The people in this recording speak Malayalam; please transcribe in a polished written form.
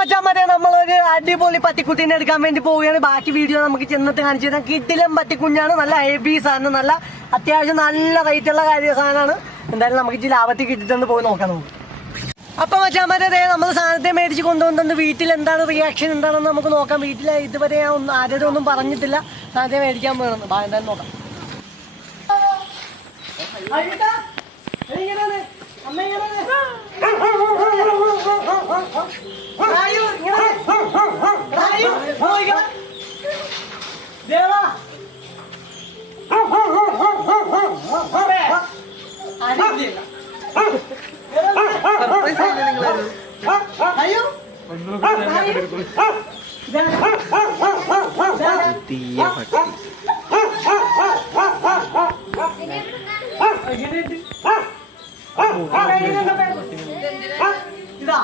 മച്ചാൻ മറ്റേ നമ്മളൊരു അടിപൊളി പട്ടിക്കുട്ടീനെ എടുക്കാൻ വേണ്ടി പോവുകയാണ്. ബാക്കി വീഡിയോ നമുക്ക് ചെന്നിട്ട് കാണിച്ചു തരാം. കിടിലം പട്ടിക്കുഞ്ഞാണ്, നല്ല ഹെവി സാധനം, നല്ല അത്യാവശ്യം നല്ല റേറ്റുള്ള സാധനമാണ്. എന്തായാലും നമുക്ക് ഇച്ചിരി ലാഭത്തിൽ കിട്ടിയിട്ടൊന്ന് പോയി നോക്കാം നമുക്ക്. അപ്പൊ മച്ചാൻ മറ്റേ നമ്മൾ സാധനത്തെ മേടിച്ച് കൊണ്ടുവന്നിട്ടുണ്ട്. വീട്ടിൽ എന്താണ് റിയാക്ഷൻ എന്താണെന്ന് നമുക്ക് നോക്കാം. വീട്ടിൽ ഇതുവരെ ഞാൻ ആരോടും ഒന്നും പറഞ്ഞിട്ടില്ല സാധനത്തെ മേടിക്കാൻ പോകണം. എന്തായാലും നോക്കാം. ഇതാ